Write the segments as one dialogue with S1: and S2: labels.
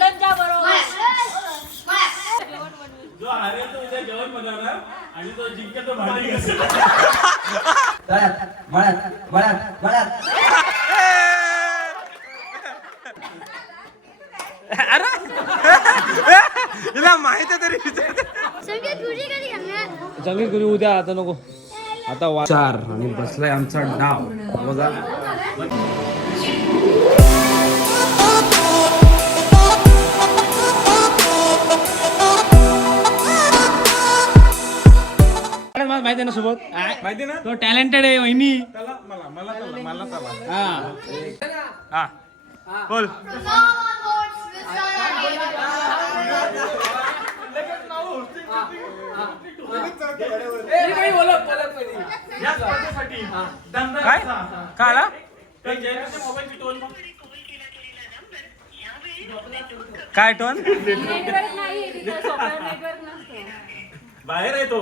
S1: बरोबर.
S2: जो हारेल तो उद्या जेवण बनवणार आणि तो जिंकेल तो भांडी घासेल
S3: तळ्यात मळ्यात मळ्यात मळ्यात
S4: हिला माहिती तरी
S5: संगीत
S4: करू उद्या आता नको. आता चार आणि बसलाय आमचा डाव. माहिती आहे ना सोबत? माहिती ना? तो टॅलेंटेड आहे वहिनी. हा. हा. बोल. काय? काय आला काय टोन?
S1: नेटवर्क नाही
S2: बाहेर आहे तो.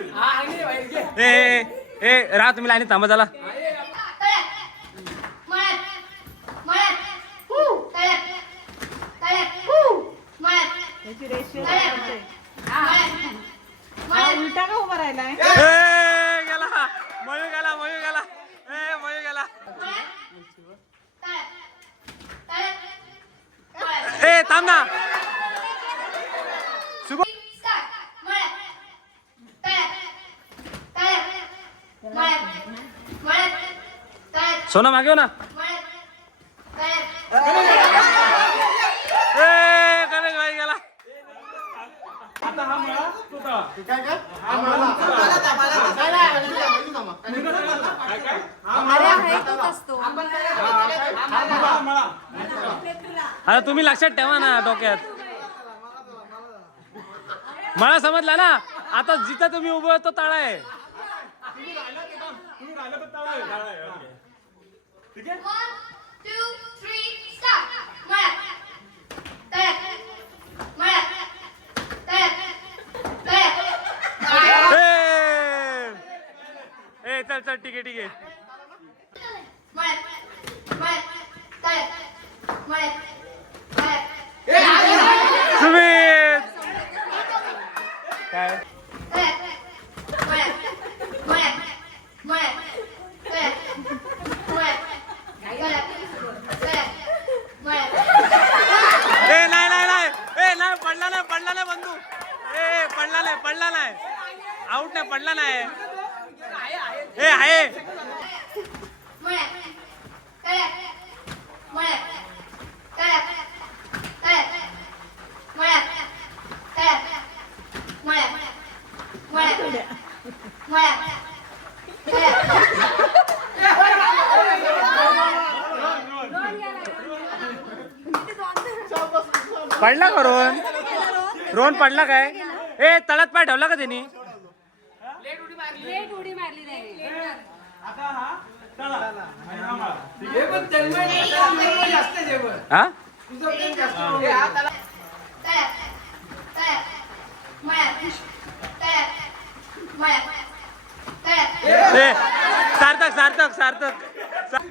S4: ए ए, ए राहा तुम्ही लाईनीत थांबा झाला
S1: उलटा का उभा राहिलाय
S4: ए गेला. मयू गेला मयू गेला. ए मयू गेला. ए थांब ना. सोना मागे ना. ए गणेश भाई गेला.
S2: आता हा मळा तो तळा. मळा, मळा.
S4: आता तुम्ही लक्षात ठेवा ना डोक्यात. मला समजला ना? आता जिथं तुम्ही उभं तो तळा आहे.
S2: ठीक आहे
S4: चल चल ठीक आहे ठीक आहे सुमित काय ए नाही नाही नाही ए नाही पडला नाही पडला नाही बंधू ए पडला नाही पडला नाही आउट नाही पडला नाही ए आहे पडला का रोहन? रोहन पडला काय? ए तळात पाय ठेवला का त्यांनी
S2: हा?
S4: ए सार्थक सार्थक सार्थक.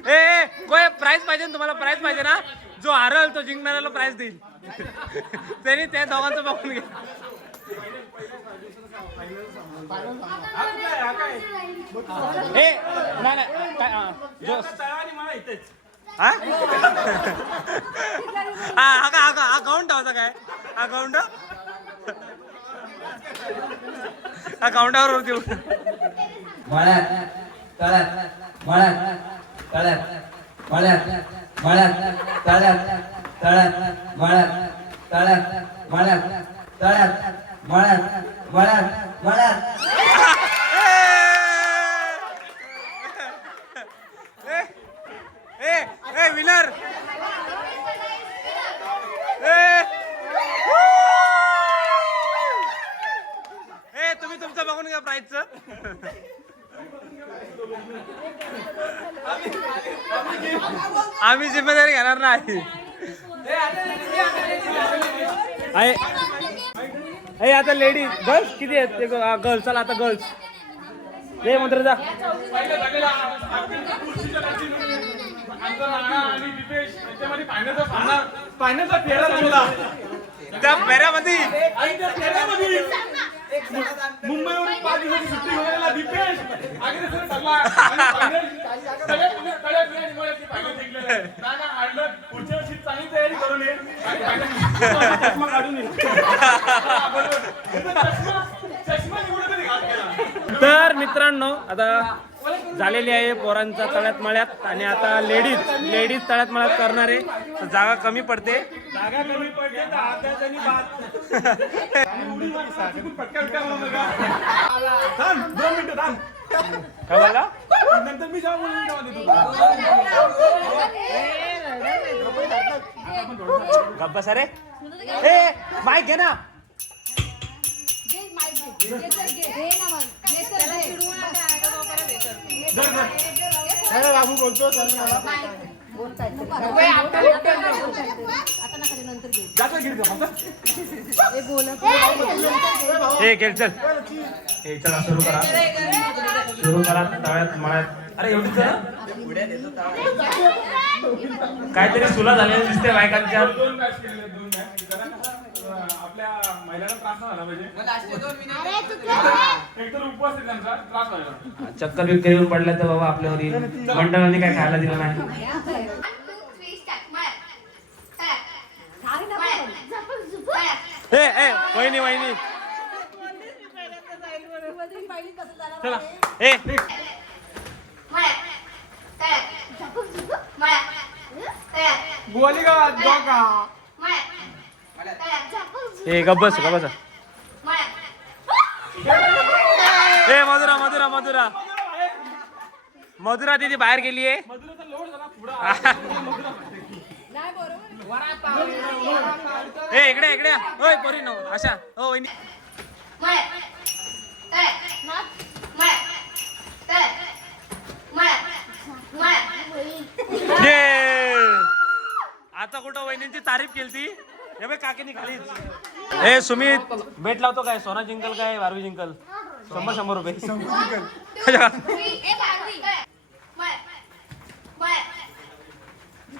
S4: ए ए कोय पाहिजे ना तुम्हाला? प्राइस पाहिजे ना? जो हारल तो जिंकणाऱ्याला प्राइस देईल. तरी त्या दोघांचं बघून घे. हे नाही नाही काय हा, जो हा? हा हा का हा का अकाउंट होता काय? अकाउंट अकाउंटावर होती
S3: मळ्यात तळ्यात मळ्यात तळ्यात मळ्यात मळ्यात तळ्यात तळ्यात. मळ्यात तळ्यात मळ्यात तळ्यात मळ्यात मळ्यात मळ्यात.
S4: ए ए ए विनर. ए ए तुम्ही तुमचं बघून घ्या प्राईजचं आम्ही जिम्मेदारी घेणार नाही. आहे. ए आता लेडीज गर्ल्स किती आहेत? गर्ल्स चला आता गर्ल्स रे मंत्र जा.
S2: फेरा लागला
S4: त्या फेऱ्यामध्ये
S2: मुंबईवरून पाच दिवसाची सुट्टी घेऊन दीपेश. अग्रेसर ठरला चष्मा काढून
S4: तर मित्रांनो आता झालेली आहे पोरांचा तळ्यात मळ्यात आणि आता लेडीज लेडीज तळ्यात मळ्यात करणार आहे तर जागा कमी पडते
S2: जागा कमी पडली तर हातात आणि बात आणि उडी मार, सारखी पटक्या बिटक्या मारू नका. थांब, दोन मिनिटं थांब.
S4: काय बोलला
S2: नंतर मी जेव्हा बोलून तेव्हा देतो तुला.
S4: गप्पा सारे ए माईक घे ना.
S2: बाबू बोलतो?
S4: ए चल ए चला. सुरू करा. सुरू करा तळ्यात मळ्यात. अरे एवढी काहीतरी सुला झालेली दिसते बायकांच्या.
S2: दोन मॅच केलेले दोन मॅच जरा कसं, अं, आपल्या महिलांना त्रास नाही झाला पाहिजे. एक तर उपवास आहे त्यांचा त्रास व्हायला
S4: चक्कर बिक्कर येऊन पडल्या तर बाबा आपल्यावर येईल मंडळाने काय खायला दिलं नाही. ए ए वहिनी वहिनी. चला. ए.
S2: बोली का दोघा
S4: ए गब्बस गब्बस ए मधुरा मधुरा मधुरा मधुरा दीदी बाहेर गेली आहे ए इकडे इकडे होय पोरी नो अशा हो वहिनी आता कुठं वहिनींची तारीफ केली ती हे बाई काकीनी खाली. ए सुमित भेट लावतो काय? सोना जिंकल काय? बारवी जिंकल? शंभर शंभर रुपये.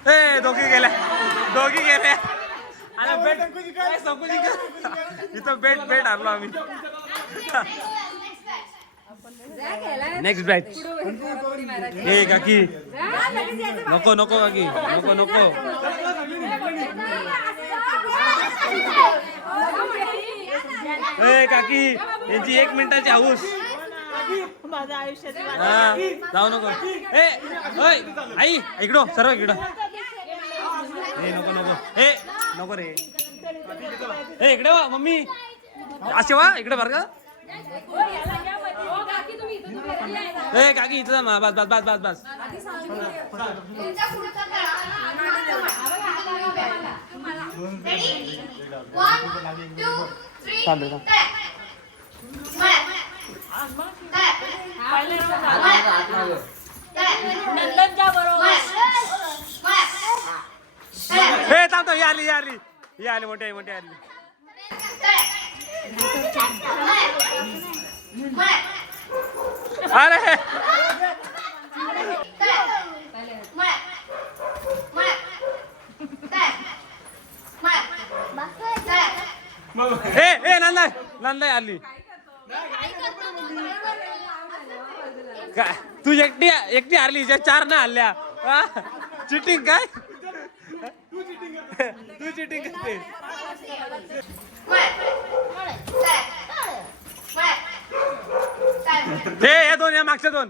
S4: ए दोघी गेल्या. दोघी गेल्या. आणि बेट संकू जिंकल इथं बेट बेट आणलो आम्ही. नेक्स्ट बॅच ए काकी नको नको काकी नको नको ए काकी यांची एक मिनिटाची हाऊस
S1: माझ्या
S4: हा जाऊ नको ए आई इकडं सर्व इकडं ए नको नको ए नको रे ए इकडे वा मम्मी असे वा इकडे बरं का ए काकी इथं जा, बस बस बस बस. बस रे, थांब. थांब ही आली ही आली. ही आली मोठी आई मोठी आली. अरे. ए ए नंदाय नंदाय आली. काय तू एकटी एकटी हारली हिच्या चार ना हल्ल्या चिटिंग काय? तू चिटिंग करते. हे हे दोन या मागच्या दोन.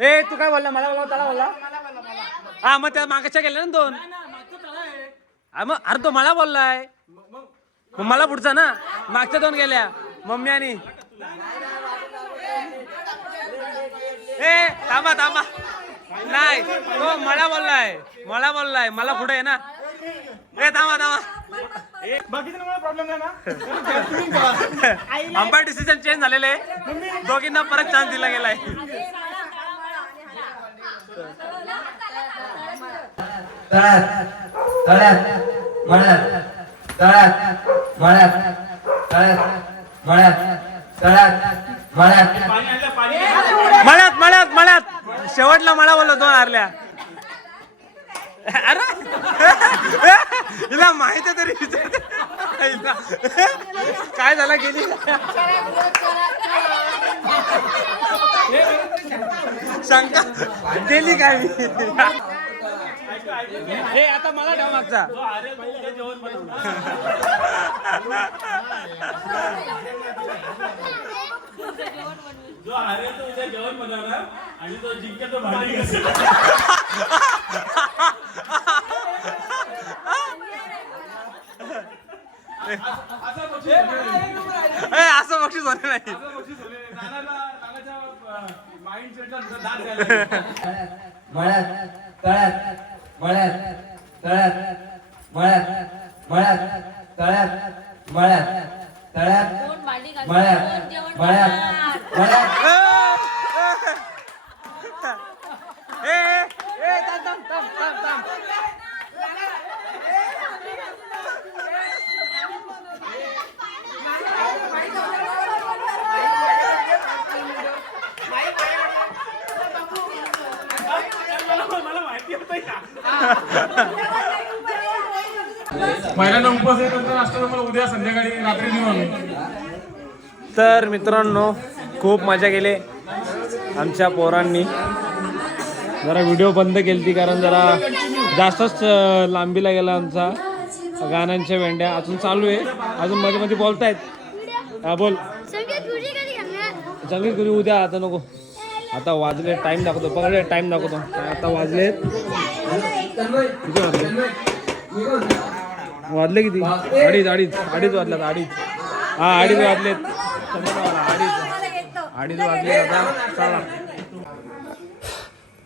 S4: ए तू काय बोलला? मला बोलला त्याला बोलला? हा मग त्या मागच्या गेल्या ना दोन. हा, मग अरे तो मला बोललाय. मग मला पुढचा ना? मागच्या दोन गेल्या. मम्मी आणि ए थांबा थांबा. नाही तो मला बोललाय. मला बोललाय. मला पुढे आहे ना. ए थांबा थांबा.
S2: बाकीच्या मला प्रॉब्लेम नाही ना? तुम्ही करा.
S4: अंपायर डिसिजन चेंज झालेले आहे. दोघींना परत चान्स दिला गेलाय.
S3: तळ्यात तळ्यात मळ्यात तळ्यात मळ्यात तळ्यात मळ्यात तळ्यात मळ्यात.
S2: पाणी आणलं पाणी आणलं.
S4: मळ्यात मळ्यात मळ्यात. शेवटला मला बोललो दोन हारल्या. अरे! हिला माहीत आहे तरी विचारते. काय झाला गेली? शंका. गेली काय हे आता मला ठेव मागचा.
S2: जो हारेल तो उद्या जेवण बनवणार आणि तो जिंकेल तो भांडी घासेल असं बक्षीस
S4: ए, असं बक्षीस होणे नाही
S3: मळ्यात तळ्यात मळ्यात तळ्यात मळ्यात मळ्यात तळ्यात मळ्यात तळ्यात? मळ्यात मळ्यात? मळ्यात
S4: ए, ए, ए, थांब, थांब, थांब, थांब, थांब.
S2: मला माहिती होतं महिलांना उपवास आहे तर नाश्ता मला उद्या संध्याकाळी रात्री आम्ही.
S4: तर मित्रांनो खूप मजा केली आमच्या पोरांनी. जरा व्हिडिओ बंद केली ती कारण जरा जास्तच लांबीला गेला आमचा. गाण्यांच्या वेंड्या. अजून चालू आहे. अजून मध्ये मध्ये बोलतायत. हा बोल.
S5: संगीत
S4: करू उद्या आता नको. आता वाजले टाइम दाखवतो. पकडले टाइम दाखवतो. आता वाजले वाजले किती? अडीच अडीच अडीच वाजल्यात अडीच. हा अडीच वाजलेत. अडीच अडीच वाजले आता. चला.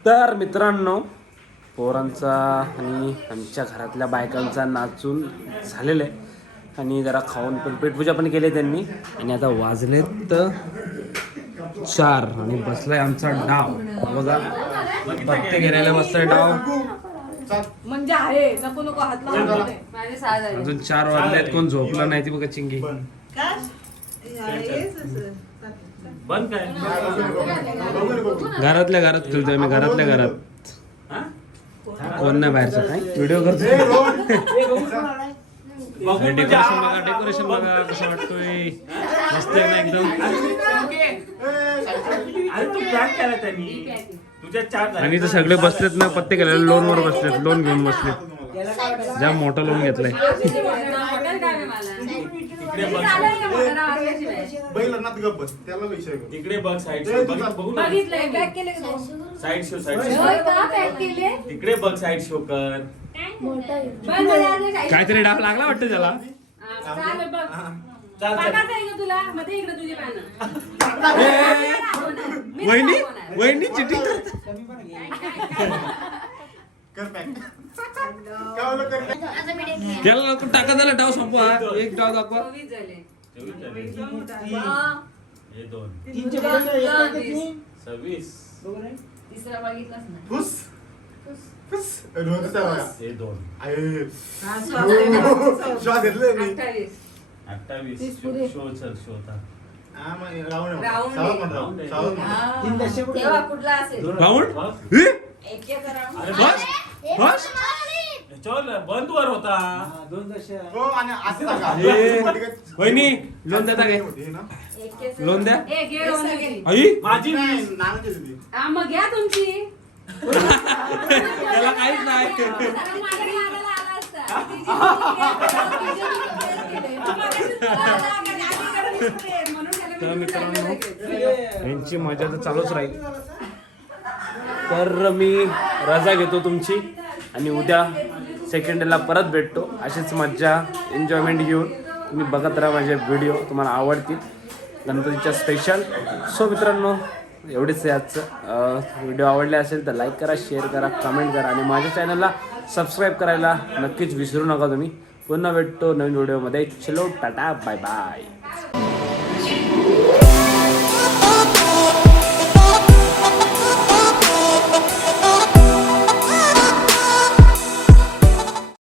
S4: तर मित्रांनो पोरांचा आणि आमच्या घरातल्या बायकांचा नाचून झालेलं आहे. आणि जरा खाऊन पण पेटपूजा पण केली त्यांनी. आणि आता वाजलेत चार आणि बसलाय आमचा डाव. बघा बत्ते घेरायला बसलाय डाव.
S1: म्हणजे आहे नको नको हात. माझे सहा झाले.
S4: अजून चार वाजलेत कोण झोपलं नाही ती बघा चिंगी.
S2: बंद. काय?
S4: घरातल्या घरात खेळतोय मी घरातल्या घरात. कोण नाही बाहेरचं काय? व्हिडिओ करतोय. डेकोरेशन बघा डेकोरेशन बघा कसं वाटतोय. मस्त आहे ना एकदम.
S2: अरे तू प्लॅन केला त्यांनी.
S4: आणि इथं सगळे बसलेत ना पत्ते केलेले लोन वर बसलेत लोन घेऊन बसलेत. जाम मोठा लोन घेतलाय.
S2: तिकडे बघ. साईड शो
S1: केले तू?
S2: साईड शो साईड शो
S1: होय का? पॅक केले?
S2: तिकडे बघ साईड शो कर?
S4: काहीतरी डाव लागला वाटतं त्याला.
S2: चाल चाल.
S1: टाकायचं आहे का तुला? मग दे इकडे तुझी पॅन.
S4: वहिनी वहिनी चिटिंग
S6: कर. पॅक काय होलं कर pack?
S5: आता मी देखील
S4: त्याला लवकर टाका झाला डाव संपवा. एक डाव दाखवा.
S2: चोवीस झाले. हे दोन. सव्वीस.
S1: तिसरा बघितलाच नाही
S6: फुस. फुस. रोजचा बघा.
S2: हे दोन
S6: आहे श्वास घेतलं मी.
S1: अठ्ठावीस.
S2: अठ्ठावीस
S6: हा,
S1: कुठला असेल.
S2: अरे
S4: बस? बस?
S2: चल बंद वर होता.
S6: हो, सांगा.
S4: ए,
S6: पटकन-
S4: वहिनी लोन देता काय?
S6: हे ना?
S1: एक एक
S4: लोन द्या.
S1: ए, घे लोन तुझी.
S4: आई
S2: माझी.
S1: हा, मग घ्या तुमची.
S4: त्याला काहीच नाही.
S1: जरा
S4: तर मित्रांनो यांची मजा तर चालूच राहील. तर मी रजा घेतो तुमची आणि उद्या सेकंड डेला परत भेटतो. अशीच मज्जा एन्जॉयमेंट घेऊन तुम्ही बघत राहा माझे व्हिडिओ तुम्हाला आवडतील. गणपतीच्या स्पेशल सो मित्रांनो एवढेच आहे आजचं. व्हिडिओ आवडले असेल तर लाईक करा शेअर करा कमेंट करा आणि माझ्या चॅनलला सबस्क्राईब करायला नक्कीच विसरू नका तुम्ही. पुन्हा भेटतो नवीन व्हिडिओमध्ये. चलो टाटा बाय बाय